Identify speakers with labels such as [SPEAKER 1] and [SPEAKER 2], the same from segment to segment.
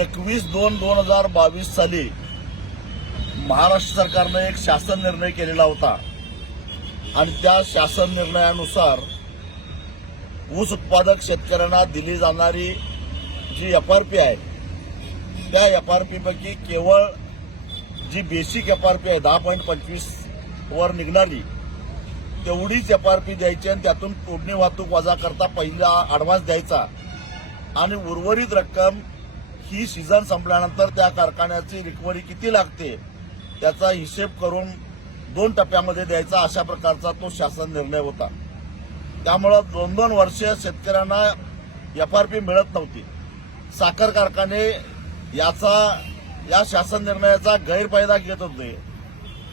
[SPEAKER 1] एकवीस दोन दोन हजार बावीस साली महाराष्ट्र सरकारनं एक शासन निर्णय केलेला होता. आणि त्या शासन निर्णयानुसार ऊस उत्पादक शेतकऱ्यांना दिली जाणारी जी एफ आर पी आहे त्या एफ आर पीपैकी केवळ जी बेसिक एफ आर पी आहे दहा पॉईंट पंचवीस वर निघणारी तेवढीच एफ आर पी द्यायची आणि त्यातून तोडणी वाहतूक वजा करता पहिला ॲडव्हान्स द्यायचा. आणि उर्वरित रक्कम ही सीझन संपल्यानंतर त्या कारखान्याची रिकव्हरी किती लागते त्याचा हिशेब करून दोन टप्प्यामध्ये द्यायचा अशा प्रकारचा तो शासन निर्णय होता. त्यामुळं दोन दोन वर्ष शेतकऱ्यांना एफ आर पी मिळत नव्हती. साखर कारखाने याचा या शासन निर्णयाचा गैरफायदा घेत होते.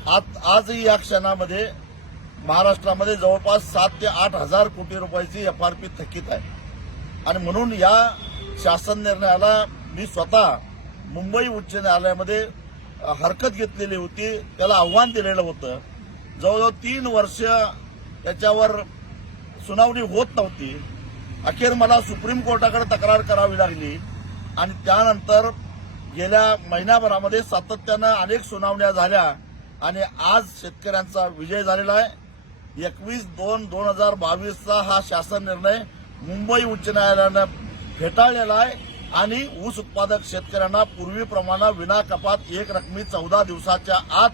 [SPEAKER 1] आज आजही या क्षणामध्ये महाराष्ट्रामध्ये जवळपास सात ते आठ हजार कोटी रुपयाची एफ आर पी थकीत आहे. आणि म्हणून या शासन निर्णयाला मी स्वतः मुंबई उच्च न्यायालयामध्ये हरकत घेतलेली होती. त्याला आव्हान दिलेलं होतं. जवळजवळ तीन वर्ष त्याच्यावर सुनावणी होत नव्हती. अखेर मला सुप्रीम कोर्टाकडे तक्रार करावी लागली आणि त्यानंतर गेल्या महिन्याभरामध्ये सातत्यानं अनेक सुनावण्या झाल्या आणि आज शेतकऱ्यांचा विजय झालेला आहे. एकवीस दोन दोन हजार बावीसचा हा शासन निर्णय मुंबई उच्च न्यायालयानं फेटाळलेला आहे. आणि ऊस उत्पादक शेतकऱ्यांना पूर्वीप्रमाणे विना कपात एक रकमी चौदा दिवसाच्या आत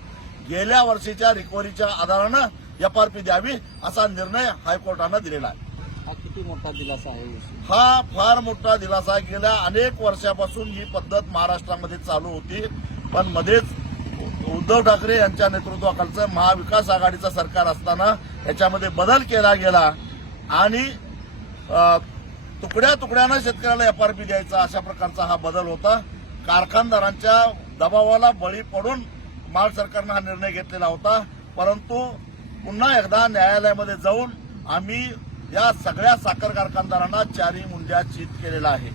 [SPEAKER 1] गेल्या वर्षीच्या रिकव्हरीच्या आधारानं एफआरपी द्यावी असा निर्णय हायकोर्टानं दिलेला आहे.
[SPEAKER 2] हा किती मोठा दिलासा आहे
[SPEAKER 1] हा फार मोठा दिलासा आहे. गेल्या अनेक वर्षापासून ही पद्धत महाराष्ट्रामध्ये चालू होती. पण मध्येच उद्धव ठाकरे यांच्या नेतृत्वाखालचं महाविकास आघाडीचं सरकार असताना याच्यामध्ये बदल केला गेला. आणि तुकड्या तुकड्यानं शेतकऱ्याला एफआरपी द्यायचा अशा प्रकारचा हा बदल होता. कारखानदारांच्या दबावाला बळी पडून महाराष्ट्र सरकारनं हा निर्णय घेतलेला होता. परंतु पुन्हा एकदा न्यायालयामध्ये जाऊन आम्ही या सगळ्या साखर कारखानदारांना चारी मुंड्या चित केलेला आहे